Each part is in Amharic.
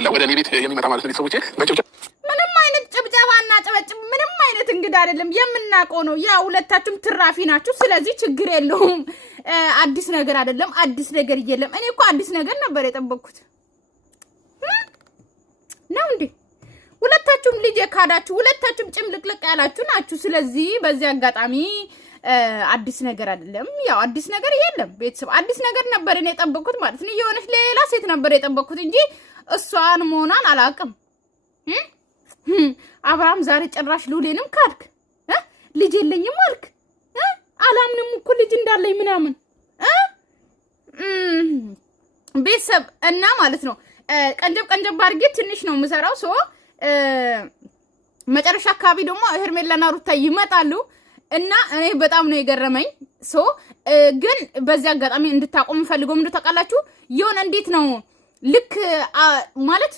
ካለ ወደ እኔ ቤት የሚመጣ ማለት ነው ቤተሰቦቼ በጭብጨባ ምንም አይነት ጭብጨባና ጨበጭብ ምንም አይነት እንግዳ አይደለም የምናውቀው ነው። ያ ሁለታችሁም ትራፊ ናችሁ። ስለዚህ ችግር የለውም። አዲስ ነገር አይደለም። አዲስ ነገር የለም። እኔ እኮ አዲስ ነገር ነበር የጠበቅኩት ነው እንዴ? ሁለታችሁም ልጅ የካዳችሁ ሁለታችሁም ጭምልቅልቅ ያላችሁ ናችሁ። ስለዚህ በዚህ አጋጣሚ አዲስ ነገር አይደለም። ያው አዲስ ነገር የለም። ቤተሰብ አዲስ ነገር ነበር እኔ የጠበቅኩት ማለት ነው። የሆነች ሌላ ሴት ነበር የጠበቅኩት እንጂ እሷን መሆኗን አላውቅም። አብርሃም ዛሬ ጭራሽ ሉሌንም ካድክ። ልጅ የለኝም አልክ። አላምንም እኮ ልጅ እንዳለኝ ምናምን ቤተሰብ እና ማለት ነው። ቀንጀብ አድርጌ ትንሽ ነው የምሰራው። ሶ መጨረሻ አካባቢ ደግሞ ሄርሜላና ሩታ ይመጣሉ እና እኔ በጣም ነው የገረመኝ። ሶ ግን በዚህ አጋጣሚ እንድታቆም ፈልገው እንድታቃላችሁ ይሁን። እንዴት ነው ልክ ማለት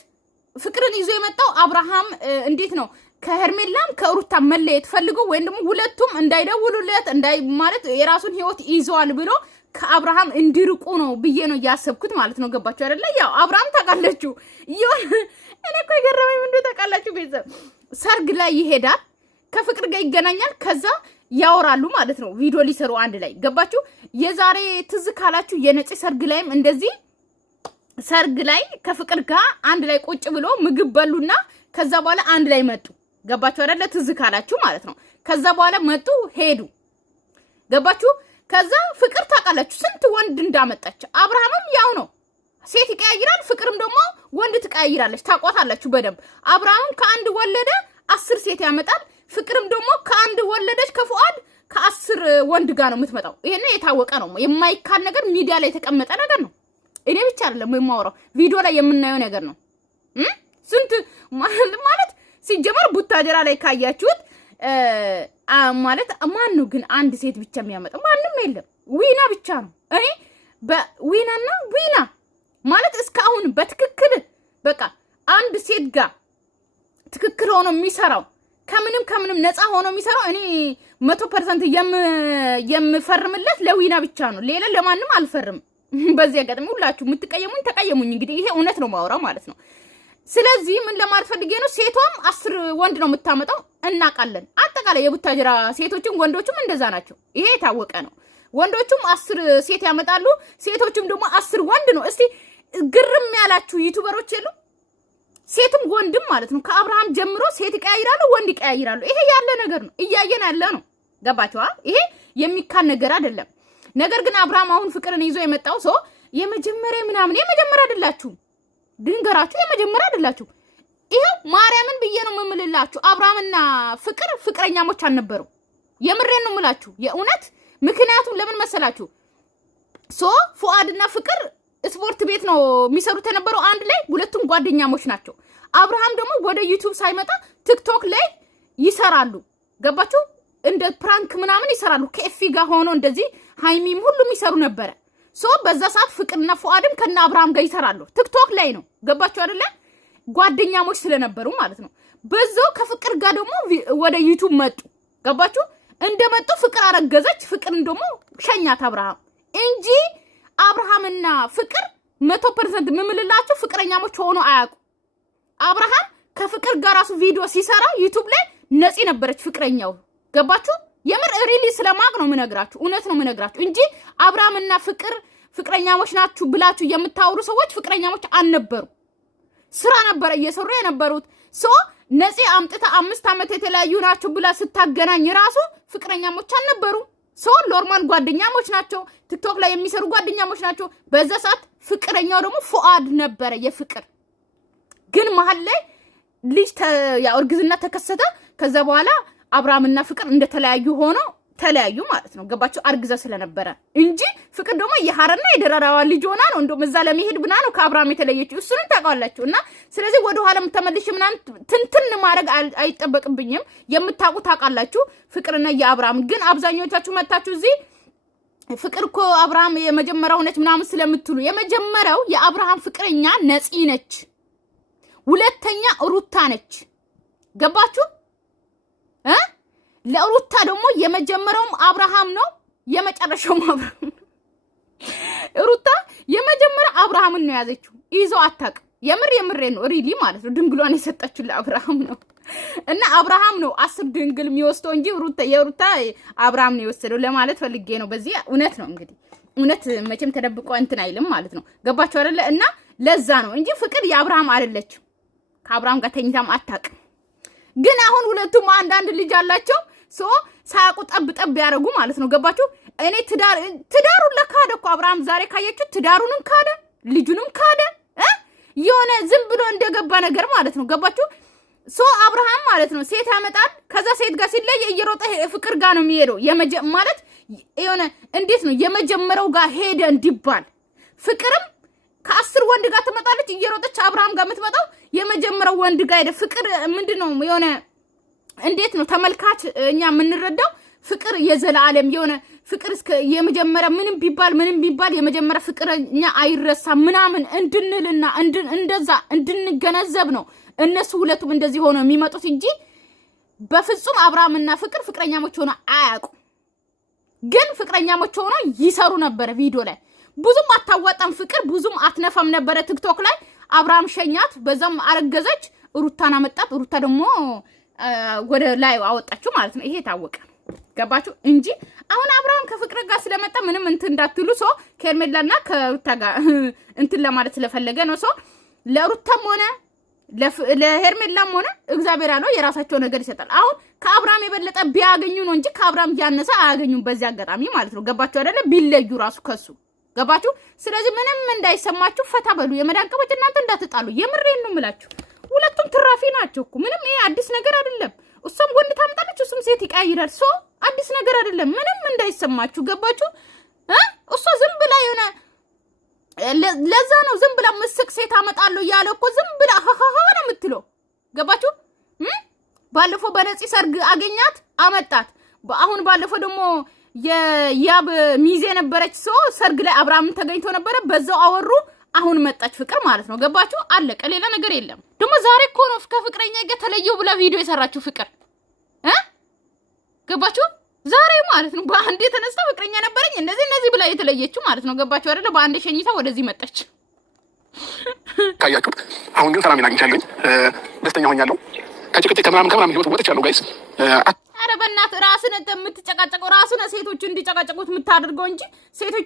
ፍቅርን ይዞ የመጣው አብርሃም እንዴት ነው ከሄርሜላም ከሩታ መለየት ፈልገው ወይም ደግሞ ሁለቱም እንዳይደውሉለት ማለት የራሱን ህይወት ይዘዋል ብሎ ከአብርሃም እንዲርቁ ነው ብዬ ነው ያሰብኩት ማለት ነው። ገባችሁ አይደለ? ያው አብርሃም ታውቃላችሁ ይሁን። እኔ እኮ የገረመኝ ምንድነው ታውቃላችሁ? ቤተሰብ ሰርግ ላይ ይሄዳል፣ ከፍቅር ጋር ይገናኛል፣ ከዛ ያወራሉ ማለት ነው። ቪዲዮ ሊሰሩ አንድ ላይ ገባችሁ? የዛሬ ትዝ ካላችሁ የነፂ ሰርግ ላይም እንደዚህ ሰርግ ላይ ከፍቅር ጋር አንድ ላይ ቁጭ ብሎ ምግብ በሉና ከዛ በኋላ አንድ ላይ መጡ። ገባችሁ አይደለ? ትዝ ካላችሁ ማለት ነው። ከዛ በኋላ መጡ ሄዱ። ገባችሁ? ከዛ ፍቅር ታውቃላችሁ ስንት ወንድ እንዳመጣች። አብርሃምም ያው ነው፣ ሴት ይቀያይራል፣ ፍቅርም ደግሞ ወንድ ትቀያይራለች። ታውቋታላችሁ በደንብ። አብርሃምም ከአንድ ወለደ 10 ሴት ያመጣል። ፍቅርም ደግሞ ከአንድ ወለደች ከፉአድ ከ10 ወንድ ጋር ነው የምትመጣው። ይሄን የታወቀ ነው፣ የማይካድ ነገር፣ ሚዲያ ላይ የተቀመጠ ነገር ነው። እኔ ብቻ አይደለም የማወራው፣ ቪዲዮ ላይ የምናየው ነገር ነው። ስንት ማለት ሲጀመር ቡታጀራ ላይ ካያችሁት ማለት ማን ነው ግን አንድ ሴት ብቻ የሚያመጣው? ማንም የለም። ዊና ብቻ ነው። እኔ በዊናና ዊና ማለት እስካሁን በትክክል በቃ አንድ ሴት ጋር ትክክል ሆኖ የሚሰራው ከምንም ነፃ ሆኖ የሚሰራው እኔ 100% የምፈርምለት ለዊና ብቻ ነው። ሌላ ለማንም አልፈርም። በዚህ አጋጣሚ ሁላችሁ የምትቀየሙኝ ተቀየሙኝ። እንግዲህ ይሄ እውነት ነው ማውራው ማለት ነው። ስለዚህ ምን ለማለት ፈልጌ ነው፣ ሴቷም 10 ወንድ ነው የምታመጣው እናውቃለን። አጠቃላይ የቡታጅራ ሴቶችም ወንዶችም እንደዛ ናቸው። ይሄ የታወቀ ነው። ወንዶቹም 10 ሴት ያመጣሉ፣ ሴቶችም ደግሞ 10 ወንድ ነው። እስቲ ግርም ያላችሁ ዩቲዩበሮች የሉ ሴትም ወንድም ማለት ነው። ከአብርሃም ጀምሮ ሴት ይቀያይራሉ፣ ወንድ ይቀያይራሉ። ይሄ ያለ ነገር ነው፣ እያየን ያለ ነው። ገባችኋ? ይሄ የሚካን ነገር አይደለም። ነገር ግን አብርሃም አሁን ፍቅርን ይዞ የመጣው ሰው የመጀመሪያ ምናምን የመጀመሪያ አይደላችሁ፣ ድንገራችሁ የመጀመሪያ አይደላችሁ። ይሄው ማርያምን ብዬ ነው የምምልላችሁ። አብርሃምና ፍቅር ፍቅረኛሞች አልነበሩ። የምሬን ነው የምላችሁ የእውነት። ምክንያቱም ለምን መሰላችሁ? ፉአድና ፍቅር ስፖርት ቤት ነው የሚሰሩት የነበረው አንድ ላይ። ሁለቱም ጓደኛሞች ናቸው። አብርሃም ደግሞ ወደ ዩቲዩብ ሳይመጣ ቲክቶክ ላይ ይሰራሉ። ገባችሁ? እንደ ፕራንክ ምናምን ይሰራሉ። ከኤፊ ጋር ሆኖ እንደዚህ ሃይሚም ሁሉም ይሰሩ ነበረ። በዛ ሰዓት ፍቅርና ፉአድም ከና አብርሃም ጋር ይሰራሉ። ቲክቶክ ላይ ነው። ገባችሁ አይደለ? ጓደኛሞች ስለነበሩ ማለት ነው። በዛው ከፍቅር ጋር ደግሞ ወደ ዩቲዩብ መጡ። ገባችሁ? እንደመጡ ፍቅር አረገዘች። ፍቅርን ደግሞ ሸኛት አብርሃም እንጂ አብርሃምና ፍቅር 100% ምምልላችሁ ፍቅረኛሞች ሆኖ አያውቁ። አብርሃም ከፍቅር ጋር ራሱ ቪዲዮ ሲሰራ ዩቲዩብ ላይ ነፂ ነበረች ፍቅረኛው። ገባችሁ? የምር ሪሊ ስለማቅ ነው ምነግራችሁ፣ እውነት ነው ምነግራችሁ እንጂ አብርሃምና ፍቅር ፍቅረኛሞች ናችሁ ብላችሁ የምታወሩ ሰዎች ፍቅረኛሞች አልነበሩ። ስራ ነበረ እየሰሩ የነበሩት። ነፂ አምጥታ 5 ዓመት የተለያዩ ናችሁ ብላ ስታገናኝ ራሱ ፍቅረኛሞች አልነበሩ። ኖርማል ጓደኛሞች ናቸው። ቲክቶክ ላይ የሚሰሩ ጓደኛሞች ናቸው። በዛ ሰዓት ፍቅረኛው ደግሞ ፉአድ ነበረ የፍቅር። ግን መሀል ላይ ልጅ ያው እርግዝና ተከሰተ። ከዛ በኋላ አብርሃምና ፍቅር እንደተለያዩ ሆኖ ተለያዩ ማለት ነው። ገባችሁ? አርግዛ ስለነበረ እንጂ ፍቅር ደግሞ የሐረና የደራራዋ ልጅ ሆና ነው እንደውም እዛ ለመሄድ ብና ነው ከአብርሃም የተለየችው። እሱንም ታውቃላችሁ። እና ስለዚህ ወደ ኋላ ተመልሼ ምናምን ትንትን ማድረግ አይጠበቅብኝም። የምታውቁ ታውቃላችሁ ፍቅርና የአብርሃም። ግን አብዛኞቻችሁ መጣችሁ እዚህ ፍቅር እኮ አብርሃም የመጀመሪያው ነች ምናምን ስለምትሉ፣ የመጀመሪያው የአብርሃም ፍቅረኛ ነፂ ነች። ሁለተኛ ሩታ ነች። ገባችሁ? ለሩታ ደግሞ የመጀመሪያውም አብርሃም ነው፣ የመጨረሻውም አብርሃም ነው። ሩታ የመጀመሪያ አብርሃምን ነው ያዘችው። ይዞ አታውቅም። የምሬ ነው ሪሊ ማለት ነው። ድንግሏን የሰጠችው ለአብርሃም ነው እና አብርሃም ነው 10 ድንግል የሚወስደው እንጂ የሩታ አብርሃም ነው የወሰደው ለማለት ፈልጌ ነው። በዚህ እውነት ነው እንግዲህ እውነት መቼም ተደብቆ እንትን አይልም ማለት ነው። ገባችሁ አይደለ? እና ለዛ ነው እንጂ ፍቅር የአብርሃም አይደለች። ከአብርሃም ጋር ተኝታም አታውቅም። ግን አሁን ሁለቱም አንዳንድ ልጅ አላቸው ሳያውቁ ጠብ ያደርጉ ማለት ነው። ገባችሁ? እኔ ትዳሩን ለካደ እኮ አብርሃም ዛሬ ካያችሁ ትዳሩንም ካደ ልጁንም ካደ የሆነ ዝም ብሎ እንደገባ ነገር ማለት ነው። ገባችሁ? አብርሃም ማለት ነው ሴት ያመጣል። ከዛ ሴት ጋር ሲለይ እየሮጠ ፍቅር ጋር ነው የሚሄደው። ማለት የሆነ እንዴት ነው የመጀመሪያው ጋር ሄደ እንዲባል ፍቅርም ከ10 ወንድ ጋር ትመጣለች እየሮጠች አብርሃም ጋር የምትመጣው የመጀመሪያው ወንድ ጋር ሄደ። ፍቅር ምንድነው የሆነ እንዴት ነው ተመልካች እኛ የምንረዳው ፍቅር የዘላለም የሆነ ፍቅር እስከ የመጀመሪያ ምንም ቢባል የመጀመሪያ ፍቅርኛ አይረሳ ምናምን እንድንልና እንደዛ እንድንገነዘብ ነው እነሱ ሁለቱም እንደዚህ ሆኖ የሚመጡት እንጂ በፍጹም አብርሃምና ፍቅረኛሞች ሆነ አያውቁም። ግን ፍቅረኛሞች ሆኖ ይሰሩ ነበር ቪዲዮ ላይ ብዙም አታዋጣም ፍቅር ብዙም አትነፋም ነበር ቲክቶክ ላይ አብርሃም ሸኛት በዛም አረገዘች ሩታና መጣት ሩታ ደግሞ ወደ ላይ አወጣችሁ ማለት ነው። ይሄ ታወቀ ገባችሁ እንጂ አሁን አብርሃም ከፍቅር ጋር ስለመጣ ምንም እንትን እንዳትሉ ከርሜላና ከሩታ ጋር እንትን ለማለት ስለፈለገ ነው። ለሩታም ሆነ ለሄርሜላም ሆነ እግዚአብሔር ያለው የራሳቸው ነገር ይሰጣል። አሁን ከአብርሃም የበለጠ ቢያገኙ ነው እንጂ ከአብርሃም ያነሰ አያገኙም በዚህ አጋጣሚ ማለት ነው። ገባችሁ አይደለ? ቢለዩ ራሱ ከሱ ገባችሁ። ስለዚህ ምንም እንዳይሰማችሁ ፈታ በሉ። የመዳንቀቦች እናንተ እንዳትጣሉ። የምሬን ነው የምላችሁ። ሁለቱም ትራፊ ናቸው እኮ ምንም ይሄ አዲስ ነገር አይደለም። እሱም ወንድ ታምጣለች እሱም ሴት ይቀያይራል። አዲስ ነገር አይደለም። ምንም እንዳይሰማችሁ ገባችሁ? እሷ ዝም ብላ የሆነ ለዛ ነው ዝም ብላ ምስቅ ሴት አመጣለሁ ያለ እኮ ዝም ብላ ሀሀሀ ነው የምትለው። ገባችሁ? ባለፈው በነፂ ሰርግ አገኛት አመጣት። አሁን ባለፈው ደግሞ የያብ ሚዜ ነበረች ሰርግ ላይ አብርሃም ተገኝቶ ነበረ። በዛው አወሩ። አሁን መጣች ፍቅር ማለት ነው። ገባችሁ? አለቀ። ሌላ ነገር የለም። ደግሞ ዛሬ እኮ ነው ከፍቅረኛ ጋር ተለየው ብላ ቪዲዮ የሰራችሁ ፍቅር ገባችሁ? ዛሬ ማለት ነው በአንዴ ተነስታ ፍቅረኛ ነበረኝ እንደዚህ ብላ የተለየችው ማለት ነው። ገባችሁ አይደለ? በአንዴ ሸኝታ ወደዚህ መጣች። ካያችሁት አሁን ግን ሰላም አግኝቻለሁ፣ ደስተኛ ሆኛለሁ። ከጭቅጭቅ ከምናምን ህይወት ወጥቻለሁ ጋይስ። ኧረ በእናትህ ራስን የምትጨቃጨቀው ራስን ሴቶች እንዲጨቃጨቁት የምታደርገው እንጂ ሴቶች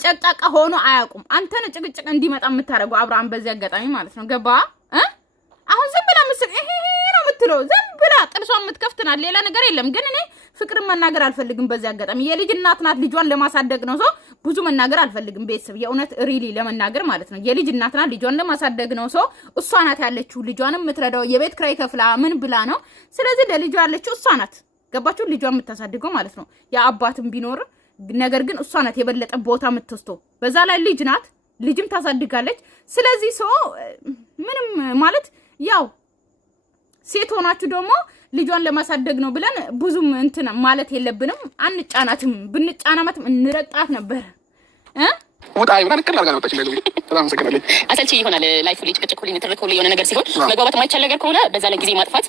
ጨቅጫቃ ሆኖ አያውቁም። አንተ ነው ጭቅጭቅ እንዲመጣ የምታደርገው አብርሃም በዚህ አጋጣሚ ማለት ነው። ገባ? አሁን ዝም ብላ ምስል ይሄ ነው የምትለው ዝም ብላ ጥርሷን የምትከፍትናል። ሌላ ነገር የለም። ግን እኔ ፍቅርን መናገር አልፈልግም በዚህ አጋጣሚ። የልጅ እናት ናት፣ ልጇን ለማሳደግ ነው። ብዙ መናገር አልፈልግም። ቤተሰብ የእውነት ሪሊ ለመናገር ማለት ነው። የልጅ እናት ናት፣ ልጇን ለማሳደግ ነው። እሷ ናት ያለችው። ልጇንም የምትረዳው የቤት ክራይ ከፍላ ምን ብላ ነው። ስለዚህ ለልጇ ያለችው እሷ ናት። ገባችሁ? ልጇን የምታሳድገው ማለት ነው። የአባትም ቢኖር ነገር ግን እሷ ናት የበለጠ ቦታ የምትወስደው። በዛ ላይ ልጅ ናት፣ ልጅም ታሳድጋለች። ስለዚህ ምንም ማለት ያው ሴት ሆናችሁ ደግሞ ልጇን ለማሳደግ ነው ብለን ብዙም እንትን ማለት የለብንም። አንጫናትም። ብንጫናማትም እንረጣት ነበር። ወጣ ይሆናል ከላ ጋር ወጣች እንደዚህ በጣም ሰከናለች። አሰልቺ ይሆናል ላይፍ ልጅ ጭቅጭቁልኝ ትርኩልኝ የሆነ ነገር ሲሆን መግባባት የማይቻል ነገር ከሆነ በዛ ላይ ጊዜ ማጥፋት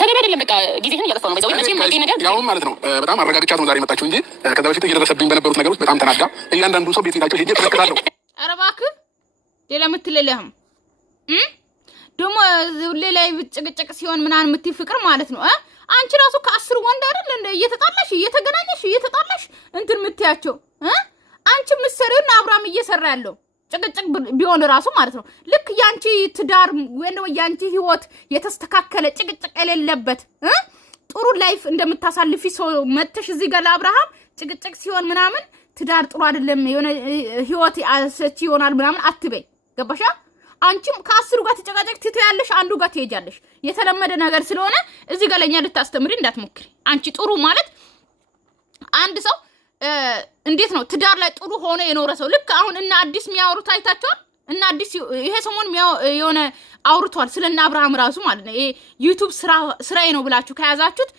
ተገቢ አይደለም። በቃ ጊዜህን እያጠፋው ነው። በዛው መቼም ማይገኝ ነገር ያው ማለት ነው። በጣም አረጋግጫት ነው ዛሬ መጣችሁ እንጂ ከዛ በፊት እየደረሰብኝ በነበሩት ነገሮች በጣም ተናዳ እያንዳንዱ ሰው ቤት ሄዳችሁ ሄጄ ተከታተላለሁ። ኧረ እባክህ ሌላ የምትለለህም ደግሞ ሌላ ጭቅጭቅ ሲሆን ምናምን የምትይ ፍቅር ማለት ነው። አንቺ ራሱ ከ10 ወንድ አይደል እንደ እየተጣላሽ እየተገናኘሽ እንትን የምትያቸው አንቺ ምሰሪውና አብርሃም እየሰራ ያለው ጭቅጭቅ ቢሆን ራሱ ማለት ነው። ልክ ያንቺ ትዳር ወይ ነው ያንቺ ህይወት የተስተካከለ ጭቅጭቅ የሌለበት ጥሩ ላይፍ እንደምታሳልፊ ሰው መተሽ እዚህ ጋር ለአብርሃም ጭቅጭቅ ሲሆን ምናምን ትዳር ጥሩ አይደለም የሆነ ህይወት አሰቺ ይሆናል ምናምን አትበይ። ገባሻ? አንቺም ከ10 ጋር ተጨቃጨቅ ትተያለሽ፣ አንዱ ጋር ትሄጃለሽ። የተለመደ ነገር ስለሆነ እዚህ ጋር ለኛ ልታስተምሪ እንዳትሞክሪ። አንቺ ጥሩ ማለት አንድ ሰው እንዴት ነው ትዳር ላይ ጥሩ ሆኖ የኖረ ሰው ልክ አሁን እና አዲስ የሚያወሩት አይታችኋል። እና አዲስ ይሄ ሰሞን የሆነ አውርቷል ስለና አብርሃም ራሱ ማለት ነው። ይሄ ዩቲዩብ ስራዬ ነው ብላችሁ ከያዛችሁት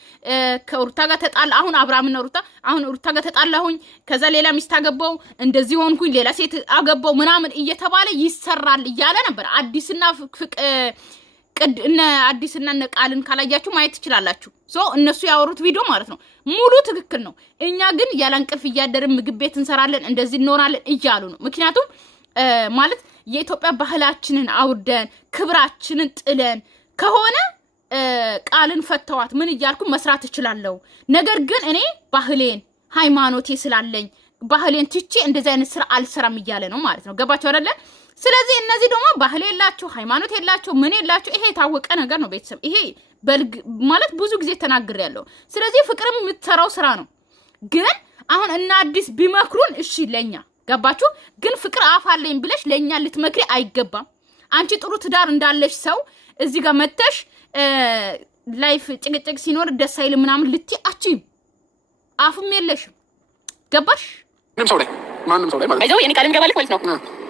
ከሩታ ጋር ተጣላ። አሁን አብርሃምና ሩታ አሁን ሩታ ጋር ተጣላሁኝ፣ ከዛ ሌላ ሚስት አገባው፣ እንደዚህ ሆንኩኝ፣ ሌላ ሴት አገባው ምናምን እየተባለ ይሰራል እያለ ነበር። አዲስና እነ አዲስና እነ ቃልን ካላያችሁ ማየት ትችላላችሁ። እነሱ ያወሩት ቪዲዮ ማለት ነው ሙሉ ትክክል ነው። እኛ ግን ያለ እንቅልፍ እያደርን ምግብ ቤት እንሰራለን እንደዚህ እንሆናለን እያሉ ነው። ምክንያቱም ማለት የኢትዮጵያ ባህላችንን አውርደን ክብራችንን ጥለን ከሆነ ቃልን ፈተዋት ምን እያልኩ መስራት እችላለሁ። ነገር ግን እኔ ባህሌን ሃይማኖቴ ስላለኝ ባህሌን ትቼ እንደዚህ አይነት ስራ አልሰራም እያለ ነው ማለት ነው። ገባችሁ አይደለ? ስለዚህ እነዚህ ደግሞ ባህል የላቸው ሃይማኖት የላቸው ምን የላቸው ይሄ የታወቀ ነገር ነው ቤተሰብ። ይሄ ማለት ብዙ ጊዜ ተናግሬያለሁ። ስለዚህ ፍቅርም የምትሰራው ስራ ነው። ግን አሁን እና አዲስ ቢመክሩን እሺ ለኛ ገባችሁ። ግን ፍቅር አፋለኝ ብለሽ ለኛ ልትመክሪ አይገባም። አንቺ ጥሩ ትዳር እንዳለሽ ሰው እዚህ ጋር መተሽ ላይፍ ጭቅጭቅ ሲኖር ደስ አይል ምናምን ልትይ አቺም አፍም የለሽም። ገባሽ? ማንም ሰው ላይ ማለት ነው። እኔ ቃል እንገባለሁ ማለት ነው።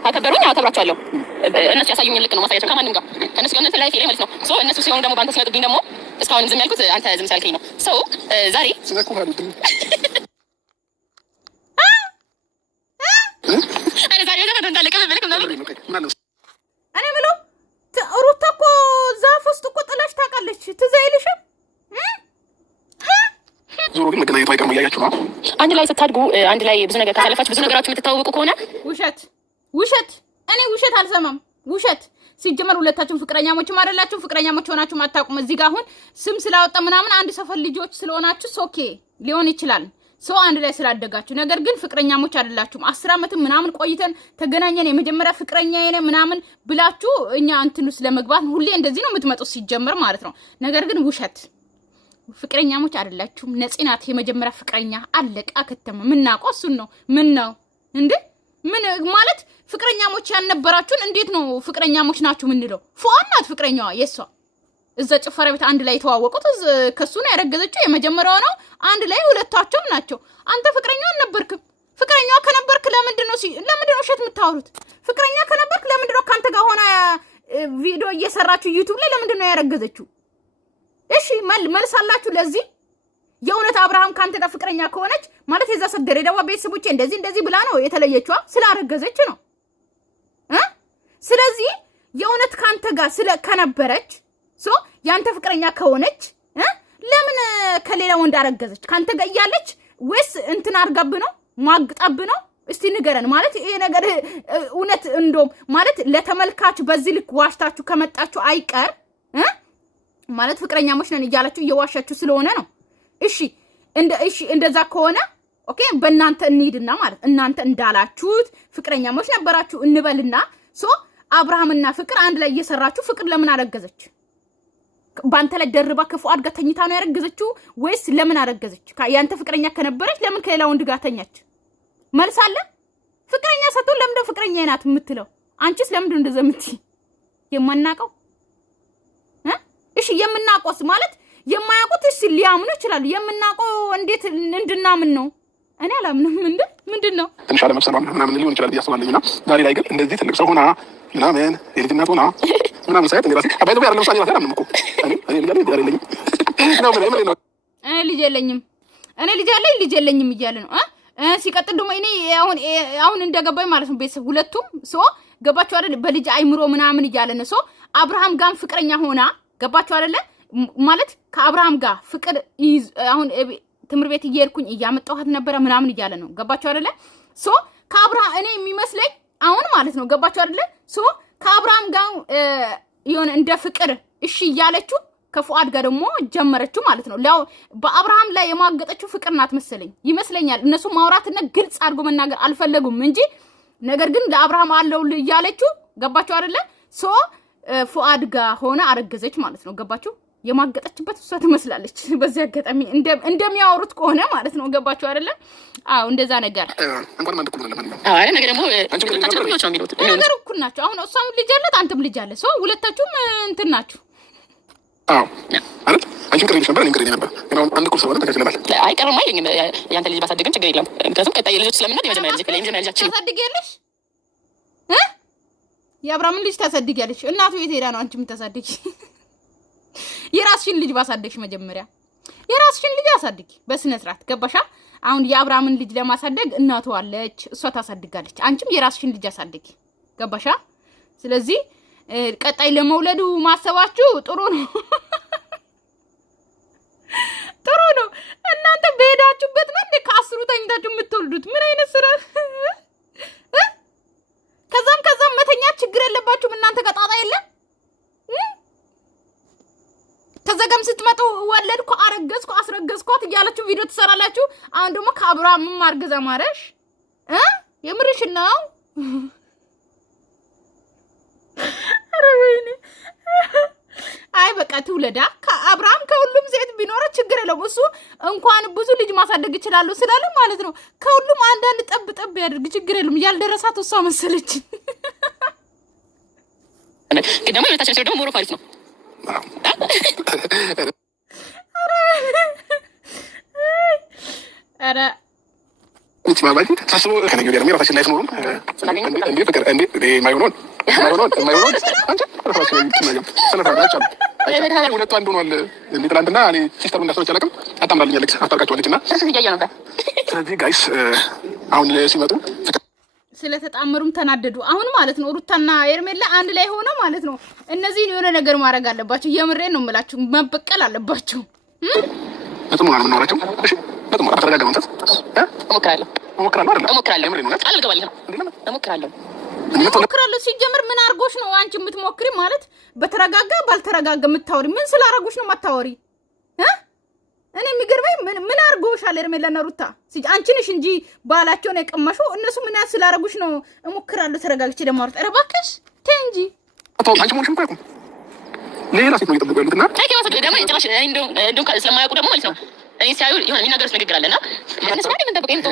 አከበሩኝ አከብራቸዋለሁ። እነሱ ያሳዩኝ ልክ ነው ማሳያቸው ከማንም ጋር ከነሱ ጋር ነው ላይፍ ማለት ነው። ሶ እነሱ ሲሆኑ ደግሞ ባንተ ሲመጡብኝ ደግሞ እስካሁን ዝም ያልኩት አንተ ዝም ሳልከኝ ነው። ሶ ዛሬ እኔ ብሎ ሩታ እኮ ዛፍ ውስጥ እኮ ጥለሽ ታውቃለች። ትዝ አይልሽም? ዞሮ ግን መገናኘቱ አይቀርም። እያያችሁ ነው። አንድ ላይ ስታድጉ አንድ ላይ ብዙ ነገር ካሳለፋችሁ ብዙ ነገራችሁ የምትታወቁ ከሆነ ውሸት እኔ ውሸት አልሰማም። ውሸት ሲጀመር ሁለታችሁም ፍቅረኛሞችም አይደላችሁ። ፍቅረኛሞች ሆናችሁ አታውቁም። እዚህ ጋር አሁን ስም ስላወጣ ምናምን አንድ ሰፈር ልጆች ስለሆናችሁ ሶኬ ሊሆን ይችላል ሰው አንድ ላይ ስላደጋችሁ። ነገር ግን ፍቅረኛሞች አይደላችሁም። 10 ዓመት ምናምን ቆይተን ተገናኘን የመጀመሪያ ፍቅረኛዬ ነኝ ምናምን ብላችሁ እኛ እንትኑ ስለመግባት ሁሌ እንደዚህ ነው የምትመጡት ሲጀመር ማለት ነው። ነገር ግን ውሸት ፍቅረኛሞች አይደላችሁም። ነፂናት የመጀመሪያ ፍቅረኛ አለቃ ከተማ ምናቆ እሱን ነው። ምን ነው እንዴ? ምን ማለት ፍቅረኛሞች ያልነበራችሁን እንዴት ነው ፍቅረኛሞች ናችሁ ምንለው? ፏናት ፍቅረኛዋ የሷ እዛ ጭፈራ ቤት አንድ ላይ የተዋወቁት ከሱ ነው ያረገዘችው። የመጀመሪያው ነው አንድ ላይ ሁለታቸውም ናቸው። አንተ ፍቅረኛው አልነበርክም። ፍቅረኛዋ ከነበርክ ለምንድን ነው እሸት የምታወሩት? ፍቅረኛ ከነበርክ ለምንድን ነው ካንተ ጋር ሆነ ቪዲዮ እየሰራችሁ ዩቲዩብ ላይ ለምንድን ነው ያረገዘችው? እሺ መልሳላችሁ ለዚህ። የእውነት አብርሃም ካንተ ጋር ፍቅረኛ ከሆነች ማለት የዛ ሰደረ ደዋ ቤተሰቦቼ እንደዚህ ብላ ነው የተለየችዋ ስላረገዘች ነው። ስለዚህ የእውነት ካንተ ጋር ከነበረች ያንተ ፍቅረኛ ከሆነች ለምን ከሌላ ወንድ አረገዘች? ካንተ ጋር እያለች ወይስ እንትን አርጋብ ነው ማግጣብ ነው? እስቲ ንገረን። ማለት ይሄ ነገር እውነት እንደም ማለት ለተመልካች በዚህ ልክ ዋሽታችሁ ከመጣችሁ አይቀር ማለት ፍቅረኛሞች ነን እያላችሁ እየዋሻችሁ ስለሆነ ነው። እሺ እንደዛ ከሆነ ኦኬ በእናንተ እንሂድና ማለት እናንተ እንዳላችሁት ፍቅረኛሞች ነበራችሁ እንበልና አብርሃምና ፍቅር አንድ ላይ እየሰራችሁ ፍቅር ለምን አረገዘች? ባንተ ላይ ደርባ ከፉአድ ጋር ተኝታ ነው ያረገዘችው ወይስ ለምን አረገዘች? ያንተ ፍቅረኛ ከነበረች ለምን ከሌላ ወንድ ጋር ተኛች? መልስ አለ? ፍቅረኛ ሰጥቶ ለምን ነው ፍቅረኛ ናት የምትለው? አንቺስ ለምን ነው እንደዛ የምትይ? የማናቀው እሺ የምናቆስ ማለት የማያውቁት እሺ ሊያምኑ ይችላል። የምናቀው እንዴት እንድናምን ነው? እኔ አላምንም። ምንድን ነው ትንሽ አለመሰሏን ምናምን ሊሆን ይችላል ብያስባለኝና ዛሬ ላይ ግን እንደዚህ ትልቅ ሰው ሆና ምናምን የልጅነት ሆና ምናምን ሳይት እንደራሴ አባይ ነው ያለው ሳይት አላምንም እኮ እኔ ልጅ የለኝም እኔ ልጅ የለኝም እያለ ነው። ሲቀጥል ደግሞ እኔ አሁን እንደገባኝ ማለት ነው ቤተሰብ ሁለቱም ገባችሁ አይደል? በልጅ አይምሮ ምናምን እያለ ነው አብርሃም ጋር ፍቅረኛ ሆና ገባችሁ አይደለ? ማለት ከአብርሃም ጋር ፍቅር አሁን ትምር ቤት እየሄድኩኝ እያመጣኋት ነበረ ምናምን እያለ ነው። ገባችሁ አይደለ? ከአብርሃም እኔ የሚመስለኝ አሁን ማለት ነው ገባችሁ አይደለ? ከአብርሃም ጋር የሆነ እንደ ፍቅር እሺ እያለችው ከፉአድ ጋር ደግሞ ጀመረችው ማለት ነው። በአብርሃም ላይ የማገጠችው ፍቅር ናት መሰለኝ ይመስለኛል። እነሱ ማውራትና ግልጽ አድርጎ መናገር አልፈለጉም እንጂ ነገር ግን ለአብርሃም አለው እያለችው ገባችሁ አይደለ? ፉአድ ጋር ሆነ አረገዘች ማለት ነው። ገባችሁ? የማገጠችበት እሷ ትመስላለች። በዚህ አጋጣሚ እንደሚያወሩት ከሆነ ማለት ነው። ገባችሁ አይደለ? አዎ እንደዛ ነገር እንኳን ማን ተቆም ለማን ነው? አዎ ነገር ደግሞ ነገር እኩል ናቸው። አሁን እሷም ልጅ አላት አንተም ልጅ አለ። ሁለታችሁም እንትን ናችሁ። አዎ አይደል? አንቺም ቅሬ ነበር እኔም ቅሬ ነበር። ግን አሁን አንድ ቁርስ ሆነ ተከፍለናል። አይቀርም አይደለም። ያንተ ልጅ ባሳደግም ችግር የለም። ምክንያቱም ቀጣይ ልጆች ስለምናት የመጀመሪያ ልጃችን ታሳድጊያለሽ። የአብርሃምን ልጅ ታሳድጊያለሽ። እናቱ የት ሄዳ ነው አንቺ የምታሳድጊ? የራስሽን ልጅ ባሳደግሽ መጀመሪያ የራስሽን ልጅ አሳድጊ በስነ ስርዓት። ገባሻ? አሁን የአብርሃምን ልጅ ለማሳደግ እናቱ አለች፣ እሷ ታሳድጋለች። አንቺም የራስሽን ልጅ አሳድጊ። ገባሻ? ስለዚህ ቀጣይ ለመውለዱ ማሰባችሁ ጥሩ ነው። ጥሩ ነው። እናንተ በሄዳችሁበት ነው እንደ ከአስሩ ተኝታችሁ የምትወልዱት። ምን አይነት ስራ? ከዛም መተኛ ጋርም ስትመጡ ወለድኩ አረገዝኩ አስረገዝኳት እያላችሁ ቪዲዮ ትሰራላችሁ። አሁን ደግሞ ከአብርሃም ማርገዝ አማረሽ የምርሽ ነው? ኧረ ወይኔ አይ በቃ ትውለዳ። ከአብርሃም ከሁሉም ሴት ቢኖረው ችግር የለውም። እሱ እንኳን ብዙ ልጅ ማሳደግ ይችላል ስላለ ማለት ነው። ከሁሉም አንዳንድ ጠብ ያድርግ ችግር የለውም። ያልደረሳት እሷ መሰለች። ግን ደግሞ የቤታችን ሲወር ደግሞ ሞሮ ፋሪስ ነው። ኧረ እቺ ማባቲ ታስቦ ከነገ ወዲያ ነው ራሳችን ላይ ስኖርም እንዴ ፍቅር እንዴ ማይሆን አንቺ ራሳችን ስለታራች አለ ሁለቱ አንዱ ሆኗል። እንዴ ትናንትና እኔ ሲስተር እንዳሰረች አላውቅም አጣምራልኛለች አጣርቃቸዋለች እና ስለዚህ ጋይስ አሁን ሲመጡ ስለተጣመሩም ተናደዱ። አሁን ማለት ነው ሩታና ኤርሜላ አንድ ላይ ሆነው ማለት ነው እነዚህን የሆነ ነገር ማድረግ አለባቸው። የምሬን ነው የምላችሁ፣ መበቀል አለባቸው። በጣም ነው የምናወራቸው። እሺ በጣም ተረጋጋ ማለት እሞክራለሁ። ሲጀምር ምን አርጎሽ ነው አንቺ የምትሞክሪ? ማለት በተረጋጋ ባልተረጋጋ የምታወሪ ምን ስላረጉሽ ነው የማታወሪ? እኔ የሚገርመኝ ምን አርጎሻል ኤርሜላና ሩታ? አንቺ ነሽ እንጂ ባላቸውን የቀመሽው እነሱ ምን ስላረጉሽ ነው? እሞክራለሁ ተረጋግቼ ደግሞ አውርጥ። ኧረ እባክሽ ተይ እንጂ አንቺ ሞሽን ቆይቁ ሌላ ሴት ነው እየጠበቁ ያሉትና ደግሞ ጭራሽ እንደው ስለማያውቁ ደግሞ ማለት ነው እኔ ሲያዩ የሆነ የሚናገሩት ንግግር አለና እነሱ ማለት ምን ተበቀኝ ነው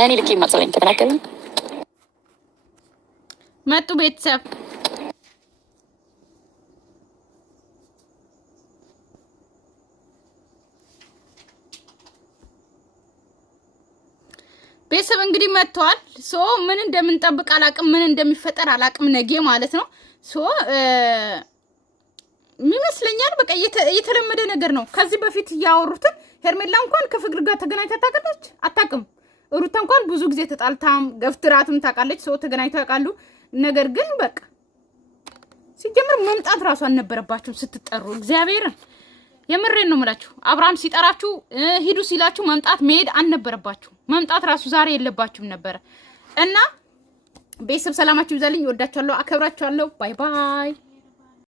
እኔ ልክ የማትሰለኝ ተተናገረኝ መጡ ቤተሰብ ቤተሰብ እንግዲህ መጥተዋል። ሶ ምን እንደምንጠብቅ አላቅም፣ ምን እንደሚፈጠር አላቅም ነገ ማለት ነው። ሶ ይመስለኛል በቃ የተለመደ ነገር ነው። ከዚህ በፊት ያወሩትን ሄርሜላ እንኳን ከፍቅር ጋር ተገናኝታ ታውቃለች አታውቅም? ሩታ እንኳን ብዙ ጊዜ ተጣልታም ገፍትራትም ታውቃለች። ሶ ተገናኝታ ያውቃሉ። ነገር ግን በቃ ሲጀምር መምጣት ራሱ አልነበረባችሁም ስትጠሩ። እግዚአብሔርን የምሬን ነው የምላችሁ። አብርሃም ሲጠራችሁ ሂዱ ሲላችሁ መምጣት መሄድ አልነበረባችሁ። መምጣት ራሱ ዛሬ የለባችሁም ነበረ። እና ቤተሰብ ሰላማችሁ ይብዛልኝ። ወዳችኋለሁ፣ አከብራችኋለሁ። ባይ ባይ።